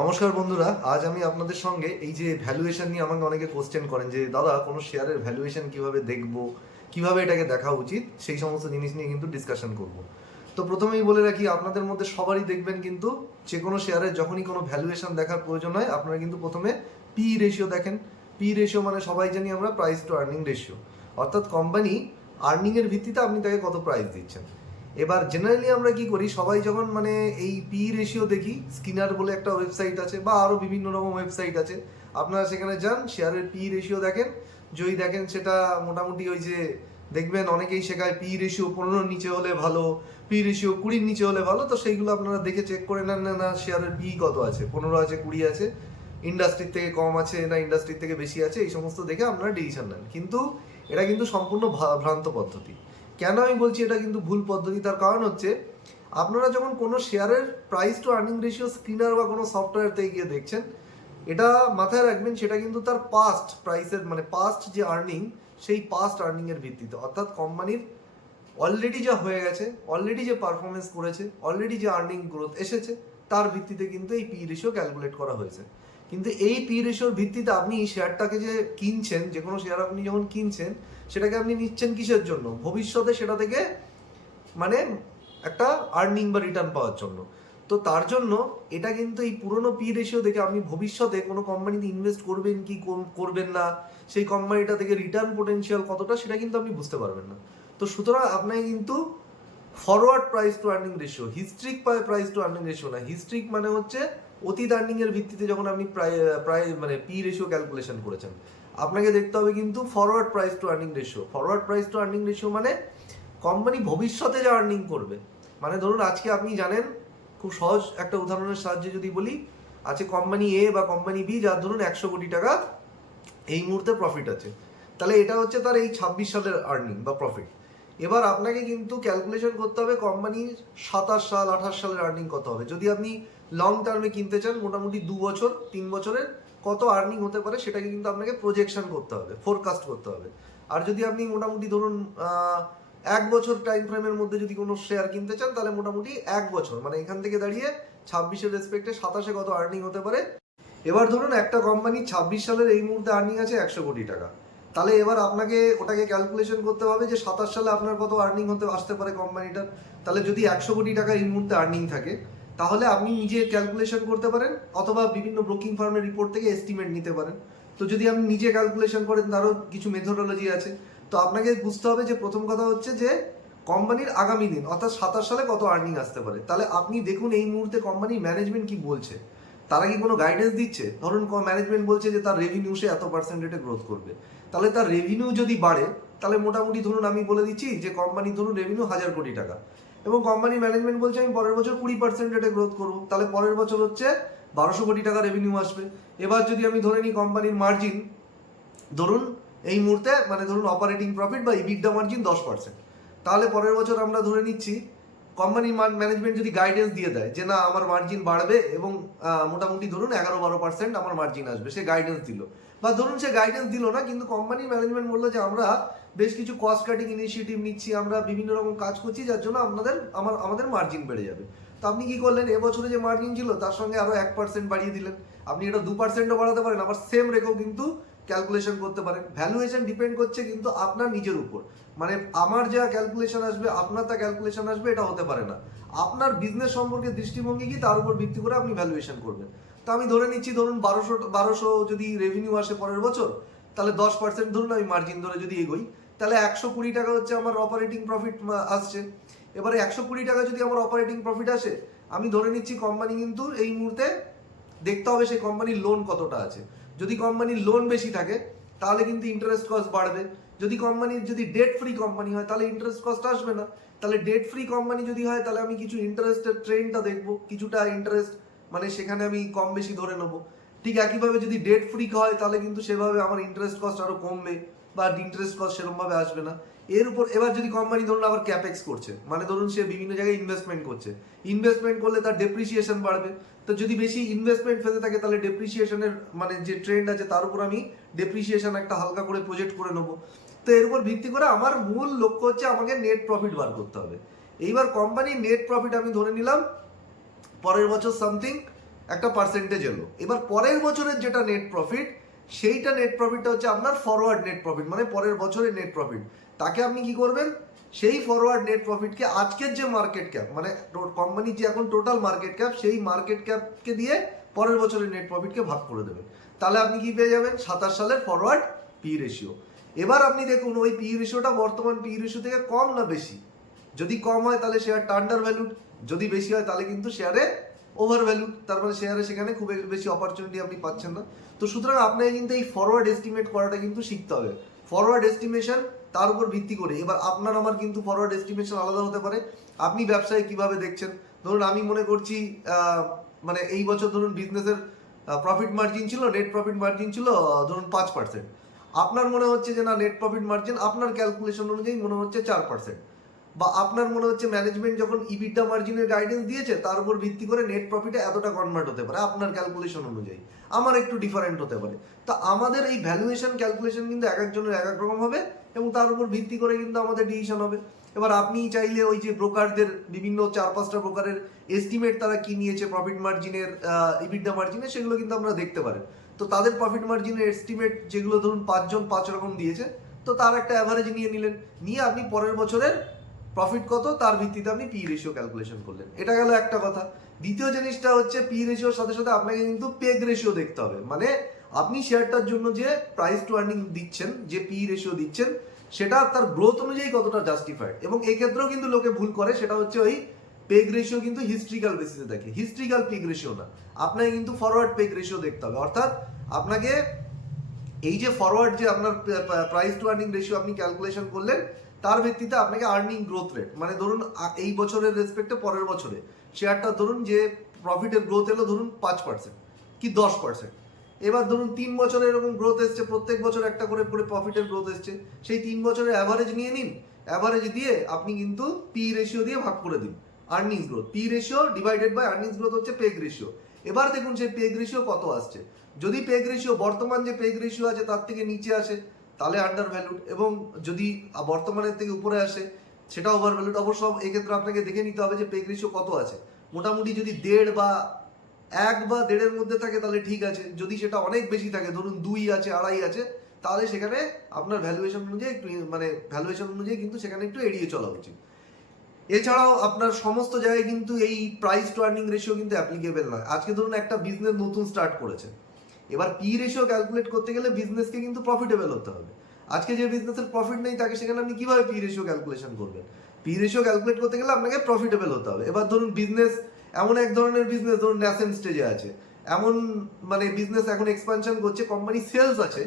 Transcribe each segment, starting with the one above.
নমস্কার বন্ধুরা, আজ আমি আপনাদের সঙ্গে এই যে ভ্যালুয়েশন নিয়ে আমাকে অনেকে কোশ্চেন করেন যে দাদা কোনো শেয়ারের ভ্যালুয়েশন কিভাবে দেখব, কিভাবে এটাকে দেখা উচিত, সেই সমস্ত জিনিস নিয়ে কিন্তু ডিসকাশন করব। তো প্রথমেই বলে রাখি, আপনাদের মধ্যে সবারই দেখবেন কিন্তু যে কোনো শেয়ারের যখনই কোনো ভ্যালুয়েশন দেখার প্রয়োজন হয় আপনারা কিন্তু প্রথমে পি রেশিও দেখেন। পি রেশিও মানে সবাই জানি আমরা প্রাইস টু আর্নিং রেশিও, অর্থাৎ কোম্পানি আর্নিংয়ের ভিত্তিতে আপনি তাকে কত প্রাইস দিচ্ছেন। এবার জেনারেলি আমরা কি করি, সবাই যখন এই পি রেশিও দেখি, স্কিনার বলে একটা ওয়েবসাইট আছে বা আরও বিভিন্ন রকম ওয়েবসাইট আছে, আপনারা সেখানে যান, শেয়ারের পি রেশিও দেখেন। যদি দেখেন সেটা মোটামুটি ওই যে দেখবেন অনেকেই শেখায় পি রেশিও 15 নিচে হলে ভালো, পি রেশিও 20 নিচে হলে ভালো। তো সেইগুলো আপনারা দেখে চেক করে নেন না শেয়ারের পি কত আছে, 15 আছে, 20 আছে, ইন্ডাস্ট্রির থেকে কম আছে না ইন্ডাস্ট্রির থেকে বেশি আছে, এই সমস্ত দেখে আপনারা ডিসিশন নেন। কিন্তু এটা কিন্তু সম্পূর্ণ ভ্রান্ত পদ্ধতি। কেন আমি বলছি এটা কিন্তু ভুল পদ্ধতি, তার কারণ হচ্ছে আপনারা যখন কোনো শেয়ারের price two earning ratio screener বা কোনো সফটওয়্যারতে গিয়ে দেখছেন, এটা মাথায় রাখবেন সেটা কিন্তু তার পাস্ট প্রাইসের পাস্ট যে আর্নিং, সেই পাস্ট আর্নিংয়ের ভিত্তিতে, অর্থাৎ কোম্পানির অলরেডি যা হয়ে গেছে, অলরেডি যে পারফরমেন্স করেছে, অলরেডি যে আর্নিং গ্রোথ এসেছে, তার ভিত্তিতে কিন্তু এই পি রেশিও ক্যালকুলেট করা হয়েছে। কিন্তু এই পি রেশিওর ভিত্তিতে আপনি শেয়ারটাকে যে কিনছেন, যে কোনো শেয়ার আপনি যখন কিনছেন, সেটাকে আপনি নিচ্ছেন কিসের জন্য? ভবিষ্যতে সেটা থেকে মানে একটা আর্নিং বা রিটার্ন পাওয়ার জন্য। তো তার জন্য এটা কিন্তু এই পুরনো পি রেশিও দেখে আপনি ভবিষ্যতে কোনো কোম্পানিতে ইনভেস্ট করবেন কি করবেন না, সেই কোম্পানিটা থেকে রিটার্ন পোটেনশিয়াল কতটা, সেটা কিন্তু আপনি বুঝতে পারবেন না। তো সুতরাং আপনাকে কিন্তু forward price two earning ratio, historic price two earning ratio না, হিস্ট্রিক মানে হচ্ছে অতীত আর্নিং এর ভিত্তিতে যখন আপনি প্রায় পি রেশিও ক্যালকুলেশন করেছেন, আপনাকে দেখতে হবে কিন্তু forward price two earning ratio. Forward price two earning ratio মানে কোম্পানি ভবিষ্যতে যা আর্নিং করবে। মানে ধরুন আজকে আপনি জানেন, খুব সহজ একটা উদাহরণের সাহায্যে যদি বলি, আছে কোম্পানি এ বা কোম্পানি বি, যার ধরুন 100 কোটি টাকা এই মুহূর্তে প্রফিট আছে, তাহলে এটা হচ্ছে তার এই 26 সালের আর্নিং বা প্রফিট। এবার আপনাকে কিন্তু ক্যালকুলেশন করতে হবে কোম্পানির 27 সাল 28 সালের আর্নিং কত হবে। যদি আপনি লং টার্মে কিনতে চান, মোটামুটি 2 বছর 3 বছরের কত আর্নিং হতে পারে সেটাকে কিন্তু আপনাকে প্রজেকশন করতে হবে, ফোরকাস্ট করতে হবে। আর যদি আপনি মোটামুটি ধরুন 1 বছর টাইম ফ্রেমের মধ্যে যদি কোনো শেয়ার কিনতে চান, তাহলে মোটামুটি 1 বছর মানে এখান থেকে দাঁড়িয়ে 26-এর রেসপেক্টে 27-এ কত আর্নিং হতে পারে। এবার ধরুন একটা কোম্পানি 26 সালের এই মুহূর্তে আর্নিং আছে 100 কোটি টাকা, তাহলে এবার আপনাকে ওটাকে ক্যালকুলেশন করতে হবে যে 27 সালে আপনার কত আর্নিং হতে আসতে পারে কোম্পানিটার। তাহলে যদি 100 কোটি টাকা এই মুহূর্তে আর্নিং থাকে, তাহলে আপনি নিজে ক্যালকুলেশন করতে পারেন, অথবা বিভিন্ন ব্রোকিং ফার্মের রিপোর্ট থেকে এস্টিমেট নিতে পারেন। তো যদি আপনি নিজে ক্যালকুলেশন করেন, তারও কিছু মেথোডোলজি আছে। তো আপনাকে বুঝতে হবে যে প্রথম কথা হচ্ছে যে কোম্পানির আগামী দিন অর্থাৎ 27 সালে কত আর্নিং আসতে পারে। তাহলে আপনি দেখুন এই মুহূর্তে কোম্পানির ম্যানেজমেন্ট কি বলছে, তারা কি কোনো গাইডেন্স দিচ্ছে? ধরুন ম্যানেজমেন্ট বলছে যে তার রেভিনিউ সে এত পার্সেন্টেজে গ্রোথ করবে, তাহলে তার রেভিনিউ যদি বাড়ে, তাহলে মোটামুটি ধরুন আমি বলে দিচ্ছি যে কোম্পানি ধরুন রেভিনিউ 1000 কোটি টাকা, এবং কোম্পানি ম্যানেজমেন্ট বলছে আমি পরের বছর 20% গ্রোথ করবো, তাহলে পরের বছর হচ্ছে 1200 কোটি টাকা রেভিনিউ আসবে। এবার যদি আমি ধরে নিই কোম্পানির মার্জিন ধরুন এই মুহূর্তে ধরুন অপারেটিং প্রফিট বা ইবিডা মার্জিন 10%, তাহলে পরের বছর আমরা ধরে নিচ্ছি কোম্পানি ম্যানেজমেন্ট যদি গাইডেন্স দিয়ে দেয় যে না আমার মার্জিন বাড়বে এবং মোটামুটি ধরুন 11-12% আমার মার্জিন আসবে, সে গাইডেন্স দিল, বা ধরুন সে গাইডেন্স দিল না কিন্তু কোম্পানি ম্যানেজমেন্ট বললো যে আমরা বেশ কিছু কস্ট কাটিং ইনিশিয়েটিভ নিচ্ছি, আমরা বিভিন্ন রকম কাজ করছি যার জন্য আমাদের মার্জিন বেড়ে যাবে। তো আপনি কি করলেন, এবছরে যে মার্জিন ছিল তার সঙ্গে আরো 1% বাড়িয়ে দিলেন। আপনি এটা 2%ও বাড়াতে পারেন, আবার সেম রেখেও কিন্তু ক্যালকুলেশন করতে পারেন। ভ্যালুয়েশন ডিপেন্ড করছে কিন্তু আপনার নিজের উপর, আমার যা ক্যালকুলেশন আসবে আপনার তা ক্যালকুলেশন আসবে এটা হতে পারে না। আপনার বিজনেস সম্পর্কে দৃষ্টিভঙ্গি কি, তার উপর ভিত্তি করে আপনি ভ্যালুয়েশন করবেন। তো আমি ধরে নিচ্ছি ধরুন 1200 যদি রেভিনিউ আসে পরের বছর, তাহলে 10% ধরুন আমি মার্জিন ধরে যদি এগোই, তাহলে 100 কোটি টাকা হচ্ছে আমার অপারেটিং প্রফিট আসছে। এবারে 100 কোটি টাকা যদি আমার অপারেটিং প্রফিট আসে, আমি ধরে নিচ্ছি কোম্পানি কিন্তু এই মুহূর্তে দেখতে হবে সেই কোম্পানির লোন কতটা আছে। যদি কোম্পানির লোন বেশি থাকে তাহলে কিন্তু ইন্টারেস্ট কস্ট বাড়বে। যদি কোম্পানির ডেট ফ্রি কোম্পানি হয় তাহলে ইন্টারেস্ট কস্ট আসবে না। তাহলে ডেট ফ্রি কোম্পানি যদি হয় তাহলে আমি কিছু ইন্টারেস্টের ট্রেন্ডটা দেখবো, কিছুটা ইন্টারেস্ট সেখানে আমি কম বেশি ধরে নেবো। ঠিক একইভাবে যদি ডেট ফ্রি হয় তাহলে কিন্তু সেভাবে আমার ইন্টারেস্ট কস্ট আরো কমবে বা ইন্টারেস্ট কস্ট সেরকমভাবে আসবে না। এর উপর এবার যদি কোম্পানি ধরুন আবার ক্যাপেক্স করছে, ধরুন সে বিভিন্ন জায়গায় ইনভেস্টমেন্ট করছে, ইনভেস্টমেন্ট করলে তার ডেপ্রিসিয়েশন বাড়বে। তো যদি বেশি ইনভেস্টমেন্ট ফেসে থাকে তাহলে ডেপ্রিসিয়েশনের যে ট্রেন্ড আছে তার উপর আমি ডেপ্রিসিয়েশন একটা হালকা করে প্রজেক্ট করে নেবো। তো এর উপর ভিত্তি করে আমার মূল লক্ষ্য হচ্ছে আমাকে নেট প্রফিট বার করতে হবে। এইবার কোম্পানির নেট প্রফিট আমি ধরে নিলাম পরের বছর সামথিং একটা পার্সেন্টেজ এলো। এবার পরের বছরের যেটা নেট প্রফিট, সেইটা নেট প্রফিটটা হচ্ছে আপনার ফরওয়ার্ড নেট প্রফিট, মানে পরের বছরের নেট প্রফিট। তাকে আপনি কি করবেন, সেই ফরওয়ার্ড নেট প্রফিটকে আজকের যে মার্কেট ক্যাপ, মানে কোম্পানির যে এখন টোটাল মার্কেট ক্যাপ, সেই মার্কেট ক্যাপকে দিয়ে পরের বছরের নেট প্রফিটকে ভাগ করে দেবেন। তাহলে আপনি কি পেয়ে যাবেন, 27 সালের ফরওয়ার্ড পি রেশিও। এবার আপনি দেখুন ওই পি রেশিওটা বর্তমান পি রেশিও থেকে কম না বেশি। যদি কম হয় তাহলে শেয়ারটা আন্ডার ভ্যালুড, যদি বেশি হয় তাহলে কিন্তু শেয়ারে ওভার ভ্যালু, তার মানে শেয়ারে সেখানে খুব বেশি অপরচুনিটি আপনি পাচ্ছেন না। তো সুতরাং আপনাকে কিন্তু এই ফরওয়ার্ড এস্টিমেট করাটা কিন্তু শিখতে হবে। ফরওয়ার্ড এস্টিমেশন, তার উপর ভিত্তি করে এবার আপনার আমার কিন্তু ফরওয়ার্ড এস্টিমেশন আলাদা হতে পারে। আপনি ব্যবসায় কিভাবে দেখছেন, ধরুন আমি মনে করছি মানে এই বছর ধরুন বিজনেসের প্রফিট মার্জিন ছিল, নেট প্রফিট মার্জিন ছিল ধরুন 5%। আপনার মনে হচ্ছে যে না, নেট প্রফিট মার্জিন আপনার ক্যালকুলেশন অনুযায়ী মনে হচ্ছে 4%, বা আপনার মনে হচ্ছে ম্যানেজমেন্ট যখন ইবিডা মার্জিনের গাইডেন্স দিয়েছে তার উপর ভিত্তি করে নেট প্রফিটে এতটা কনভার্ট হতে পারে আপনার ক্যালকুলেশন অনুযায়ী, আমার একটু ডিফারেন্ট হতে পারে। তো আমাদের এই ভ্যালুয়েশন ক্যালকুলেশন কিন্তু এক একজনের এক এক রকম হবে, এবং তার উপর ভিত্তি করে কিন্তু আমাদের ডিসিশন হবে। এবার আপনি চাইলে ওই যে ব্রোকারদের বিভিন্ন 4-5টা ব্রোকারের এস্টিমেট তারা কি নিয়েছে প্রফিট মার্জিনের, ইবিডা মার্জিনের, সেগুলো কিন্তু আমরা দেখতে পারেন। তো তাদের প্রফিট মার্জিনের এস্টিমেট যেগুলো ধরুন 5 জন 5 রকম দিয়েছে, তো তার একটা অ্যাভারেজ নিয়ে নিলেন, নিয়ে আপনি পরের বছরের প্রফিট কত তার ভিত্তিতে আপনি পি রেশিও ক্যালকুলেশন করলেন। এটা গেল একটা কথা। দ্বিতীয় জিনিসটা হচ্ছে পি রেশিওর সাথে সাথে আপনাকে কিন্তু পেগ রেশিও দেখতে হবে, মানে আপনি শেয়ারটার জন্য যে প্রাইস টু আর্নিং দিচ্ছেন, যে পি রেশিও দিচ্ছেন, সেটা তার গ্রোথ অনুযায়ী কতটা জাস্টিফাইড। এবং এক্ষেত্রেও কিন্তু লোকে ভুল করে, সেটা হচ্ছে ওই পেগ রেশিও কিন্তু হিস্ট্রিক্যাল বেসিসে দেখে, হিস্ট্রিক্যাল পেগ রেশিও না, আপনাকে কিন্তু ফরওয়ার্ড পেগ রেশিও দেখতে হবে। অর্থাৎ আপনাকে এই যে ফরওয়ার্ড যে আপনার প্রাইস টু আর্নিং রেশিও আপনি ক্যালকুলেশন করলেন, তার ভিত্তিতে আপনাকে আর্নিং গ্রোথ রেট, মানে ধরুন এই বছরের রেসপেক্টে পরের বছরে শেয়ারটা ধরুন যে প্রফিটের গ্রোথ এলো ধরুন 5% কি 10%, এবার ধরুন 3 বছরে এরকম গ্রোথ এসছে, প্রত্যেক বছর একটা করে প্রফিটের গ্রোথ এসছে, সেই 3 বছরের অ্যাভারেজ নিয়ে নিন, অ্যাভারেজ দিয়ে আপনি কিন্তু পি রেশিও দিয়ে ভাগ করে দিন earnings growth. P ratio divided by earnings growth হচ্ছে পেগ রেশিও। এবার দেখুন সেই পেগ রেশিও কত আসছে। যদি পেগ রেশিও বর্তমান যে পেগ রেশিও আছে তার থেকে নিচে আসে তাহলে আন্ডার ভ্যালুড, এবং যদি বর্তমানের থেকে উপরে আসে সেটা ওভার ভ্যালুড। অবশ্য এক্ষেত্রে আপনাকে দেখে নিতে হবে যে পেগ রেশিও কত আছে। মোটামুটি যদি 1.5 বা 1 বা 1.5-এর মধ্যে থাকে তাহলে ঠিক আছে, যদি সেটা অনেক বেশি থাকে ধরুন 2 আছে, 2.5 আছে, তাহলে সেখানে আপনার ভ্যালুয়েশন অনুযায়ী একটু মানে ভ্যালুয়েশন অনুযায়ী কিন্তু সেখানে একটু এড়িয়ে চলা উচিত। এছাড়াও আপনার সমস্ত জায়গায় কিন্তু এই প্রাইস টু আর্নিং রেশিও কিন্তু অ্যাপ্লিকেবল নয়। আজকে ধরুন একটা বিজনেস নতুন স্টার্ট করেছে, এবার পি রেশিও ক্যালকুলেট করতে গেলে বিজনেসকে কিন্তু প্রফিটেবল হতে হবে। আজকে যে বিজনেসের প্রফিট নেই তাকে সেখানে আপনি কিভাবে পি রেশিও ক্যালকুলেশন করবেন? পি রেশিও ক্যালকুলেট করতে গেলে আপনাকে প্রফিটেবল হতে হবে। এবার ধরুন বিজনেস এমন এক ধরনের বিজনেস ধরুন ন্যাসেন্ট স্টেজে আছে, এমন মানে বিজনেস এখন এক্সপানশন করছে, কোম্পানি সেলস আছে,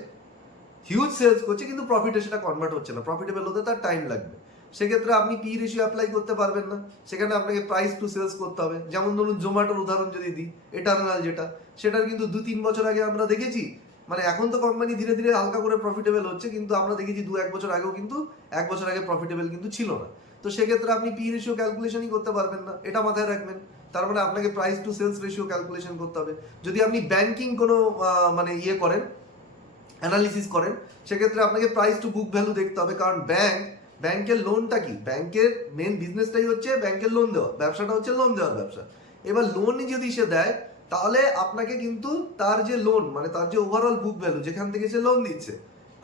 হিউজ সেলস করছে, কিন্তু প্রফিটে সেটা কনভার্ট হচ্ছে না, প্রফিটেবল হতে তার টাইম লাগবে। সেক্ষেত্রে আপনি পি রেশিও অ্যাপ্লাই করতে পারবেন না, সেখানে আপনাকে প্রাইস টু সেলস করতে হবে। যেমন ধরুন জোম্যাটোর উদাহরণ যদি দিই, এটারনাল যেটা, সেটার কিন্তু 2-3 বছর আগে আমরা দেখেছি, মানে এখন তো কোম্পানি ধীরে ধীরে হালকা করে প্রফিটেবল হচ্ছে, কিন্তু আমরা দেখেছি 2-1 বছর আগেও কিন্তু 1 বছর আগে প্রফিটেবল কিন্তু ছিল না। তো সেক্ষেত্রে আপনি পি রেশিও ক্যালকুলেশনই করতে পারবেন না, এটা মাথায় রাখবেন। তার মানে আপনাকে price to sales ratio calculation করতে হবে। যদি আপনি ব্যাংকিং কোনো মানে ইয়ে করেন, অ্যানালিসিস করেন, সেক্ষেত্রে আপনাকে প্রাইস টু বুক ভ্যালু দেখতে হবে। কারণ ব্যাংকের লোনটা কি, ব্যাংকের মেন বিজনেসটাই হচ্ছে ব্যাংকের লোন দেওয়া, ব্যবসাটা হচ্ছে লোন দেওয়ার ব্যবসা। এবার লোনই যদি সে দেয়, তাহলে আপনাকে কিন্তু তার যে লোন, মানে তার যে ওভারঅল বুক ভ্যালু, যেখান থেকে সে লোন দিচ্ছে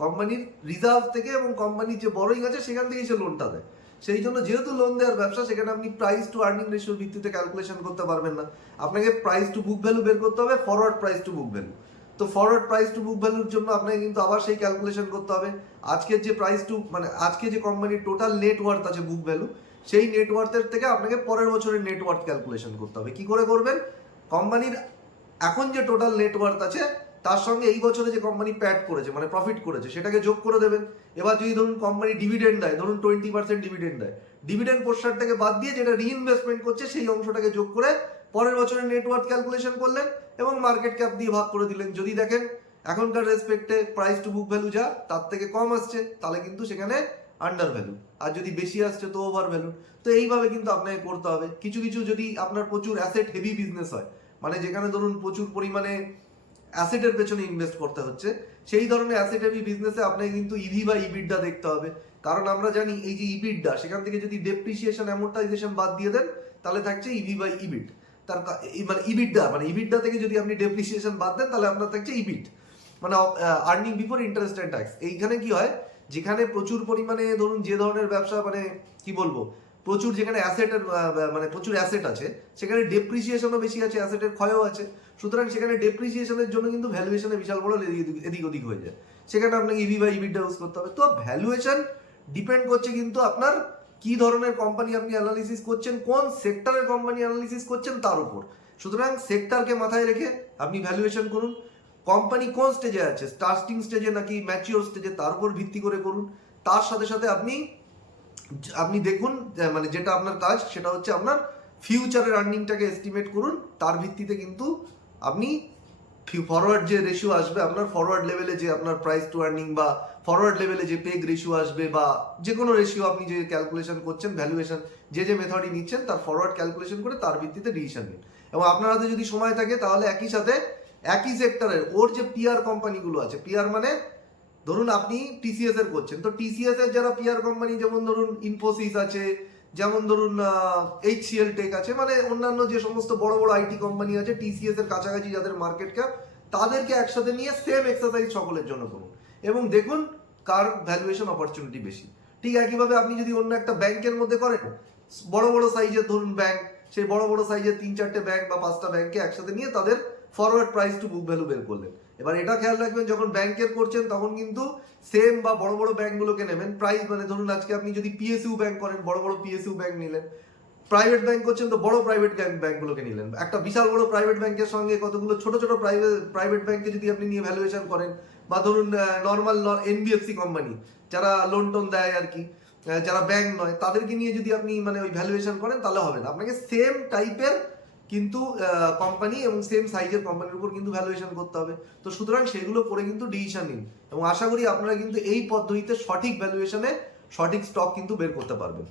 কোম্পানির রিজার্ভ থেকে এবং কোম্পানির যে বড়োইং আছে সেখান থেকে সে লোনটা দেয়, সেই জন্য যেহেতু লোন দেওয়ার ব্যবসা, সেখানে আপনি প্রাইস টু আর্নিং রেশিওর ভিত্তিতে ক্যালকুলেশন করতে পারবেন না। আপনাকে প্রাইস টু বুক ভ্যালু বের করতে হবে, forward price to book value. তো ফরওয়ার্ড প্রাইস টু বুক ভ্যালুর জন্য আপনাকে কিন্তু আবার সেই ক্যালকুলেশন করতে হবে। আজকের যে প্রাইস টু মানে আজকে যে কোম্পানির টোটাল নেট ওয়ার্থ আছে বুক ভ্যালু, সেই নেট ওয়ার্থের থেকে আপনাকে পরের বছরের নেট ওয়ার্থ ক্যালকুলেশন করতে হবে। কি করে করবেন? কোম্পানির এখন যে টোটাল নেট ওয়ার্থ আছে তার সঙ্গে এই বছরে যে কোম্পানি প্যাড করেছে মানে প্রফিট করেছে সেটাকে যোগ করে দেবেন। এবার যদি ধরুন কোম্পানি ডিভিডেন্ড দেয়, ধরুন 20% ডিভিডেন্ড দেয়, ডিভিডেন্ড পোর্শনটাকে বাদ দিয়ে যেটা রিইনভেস্টমেন্ট করছে সেই অংশটাকে যোগ করে পরের বছরের নেট ওয়ার্থ ক্যালকুলেশন করলেন এবং মার্কেট ক্যাপ দিয়ে ভাগ করে দিলেন। যদি দেখেন এখনকার রেসপেক্টে প্রাইস টু বুক ভ্যালু যা তার থেকে কম আসছে, তাহলে কিন্তু সেখানে আন্ডার ভ্যালু, আর যদি বেশি আসছে তো ওভার ভ্যালু। তো এইভাবে কিন্তু আপনাকে করতে হবে। কিছু কিছু যদি আপনার প্রচুর অ্যাসেট হেভি বিজনেস হয়, মানে যেখানে ধরুন প্রচুর পরিমাণে অ্যাসেটের পেছনে ইনভেস্ট করতে হচ্ছে, সেই ধরনের অ্যাসেট হেভি বিজনেসে আপনাকে কিন্তু ইভি বা ইবিডা দেখতে হবে। কারণ আমরা জানি এই যে ইবিডা, সেখান থেকে যদি ডেপ্রিসিয়েশন অ্যামোর্টাইজেশন বাদ দিয়ে দেন তাহলে থাকছে ইভি বাই ইবিট। তার মানে ইবিডা থেকে যদি আপনি ডেপ্রিসিয়েশন বাদ দেন তাহলে আপনার থাকছে ইবিট, মানে earning before interest and tax. এইখানে কি হয়, যেখানে প্রচুর পরিমাণে ধরুন যে ধরনের ব্যবসা মানে কি বলবো, প্রচুর যেখানে অ্যাসেটের মানে প্রচুর অ্যাসেট আছে, সেখানে ডেপ্রিসিয়েশনও বেশি আছে, অ্যাসেটের ক্ষয়ও আছে। সুতরাং সেখানে ডেপ্রিসিয়েশনের জন্য কিন্তু ভ্যালুয়েশনে বিশাল বড় এদিক ওদিক হয়ে যায়, সেখানে আপনাকে ইভি বা ইবিডা ইউজ করতে হবে। তো ভ্যালুয়েশন ডিপেন্ড করছে কিন্তু আপনার কি ধরনের কোম্পানি আপনি অ্যানালিসিস করছেন, কোন সেক্টরের কোম্পানি অ্যানালিসিস করছেন তার উপর। সুতরাং সেক্টরকে মাথায় রেখে আপনি ভ্যালুয়েশন করুন, কোম্পানি কোন স্টেজে আছে, স্টার্টিং স্টেজে নাকি ম্যাচিওর স্টেজে, তার উপর ভিত্তি করে করুন। তার সাথে সাথে আপনি দেখুন মানে যেটা আপনার কাজ সেটা হচ্ছে আপনার ফিউচারের আর্নিংটাকে এস্টিমেট করুন, তার ভিত্তিতে কিন্তু আপনি ফরওয়ার্ড যে রেশিও আসবে আপনার, ফরওয়ার্ড লেভেলে যে আপনার প্রাইস টু আর্নিং বা ফরওয়ার্ড লেভেলে যে পেগ রেশিও আসবে বা যে কোনো রেশিও আপনি যে ক্যালকুলেশন করছেন, ভ্যালুয়েশন যে মেথডই নিচ্ছেন তার ফরওয়ার্ড ক্যালকুলেশন করে তার ভিত্তিতে ডিসিশন নিন। এবং আপনার হাতে যদি সময় থাকে তাহলে একই সাথে একই সেক্টরের ওর যে পিআর কোম্পানিগুলো আছে, পিআর মানে ধরুন আপনি টিসিএস এর করছেন, তো টিসিএস এর যারা পিআর কোম্পানি, যেমন ধরুন ইনফোসিস আছে, যেমন ধরুন এইচসিএল টেক আছে, মানে অন্যান্য যে সমস্ত বড় বড় আইটি কোম্পানি আছে টিসিএস এর কাছাকাছি যাদের মার্কেট ক্যাপ, তাদেরকে একসাথে নিয়ে সেম এক্সারসাইজ সকলের জন্য করুন এবং দেখুন কার ভ্যালুয়েশন অপরচুনিটি বেশি। ঠিক একইভাবে আপনি যদি অন্য একটা ব্যাংকের মধ্যে করেন, বড় বড় সাইজের ধরুন ব্যাংক, সেই বড় বড় সাইজের 3-4টে ব্যাংক বা 5টা ব্যাংককে একসাথে নিয়ে তাদের forward price to book value বের করলেন। এবার এটা খেয়াল রাখবেন যখন ব্যাংকের করছেন তখন কিন্তু সেম বা বড় বড় ব্যাংকগুলোকে নেবেন প্রাইস, মানে ধরুন আজকে আপনি যদি পিএসইউ ব্যাংক করেন, বড় বড় পিএসইউ ব্যাংক নিলেন, প্রাইভেট ব্যাংক করছেন তো বড় প্রাইভেট ব্যাংকগুলোকে নিলেন। একটা বিশাল বড় প্রাইভেট ব্যাংকের সঙ্গে কতগুলো ছোট ছোট প্রাইভেট ব্যাংকে যদি আপনি নিয়ে ভ্যালুয়েশন করেন, বা ধরুন নর্মাল এনবিএফসি কোম্পানি যারা লোন টোন দেয় আর কি, যারা ব্যাংক নয়, তাদেরকে নিয়ে যদি আপনি মানে ওই ভ্যালুয়েশন করেন তাহলে হবে না। আপনাকে সেম টাইপের কিন্তু কোম্পানি এবং সেম সাইজের কোম্পানির উপর কিন্তু ভ্যালুয়েশন করতে হবে। তো সুতরাং সেগুলো করে কিন্তু ডিসিশন নিন এবং আশা করি আপনারা কিন্তু এই পদ্ধতিতে সঠিক ভ্যালুয়েশনে সঠিক স্টক কিন্তু বের করতে পারবেন।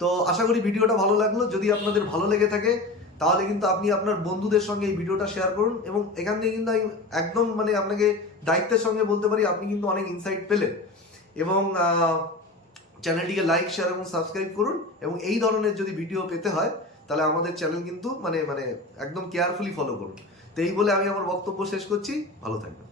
তো আশা করি ভিডিওটা ভালো লাগলো। যদি আপনাদের ভালো লেগে থাকে তাহলে কিন্তু আপনি আপনার বন্ধুদের সঙ্গে এই ভিডিওটা শেয়ার করুন এবং এখান থেকে কিন্তু আমি একদম মানে আপনাকে দায়িত্বের সঙ্গে বলতে পারি আপনি কিন্তু অনেক ইনসাইট পেলেন। এবং চ্যানেলটিকে লাইক, শেয়ার এবং সাবস্ক্রাইব করুন। এবং এই ধরনের যদি ভিডিও পেতে হয় তাহলে আমাদের চ্যানেল কিন্তু মানে একদম কেয়ারফুলি ফলো করুন। তো এই বলে আমি আমার বক্তব্য শেষ করছি। ভালো থাকবেন।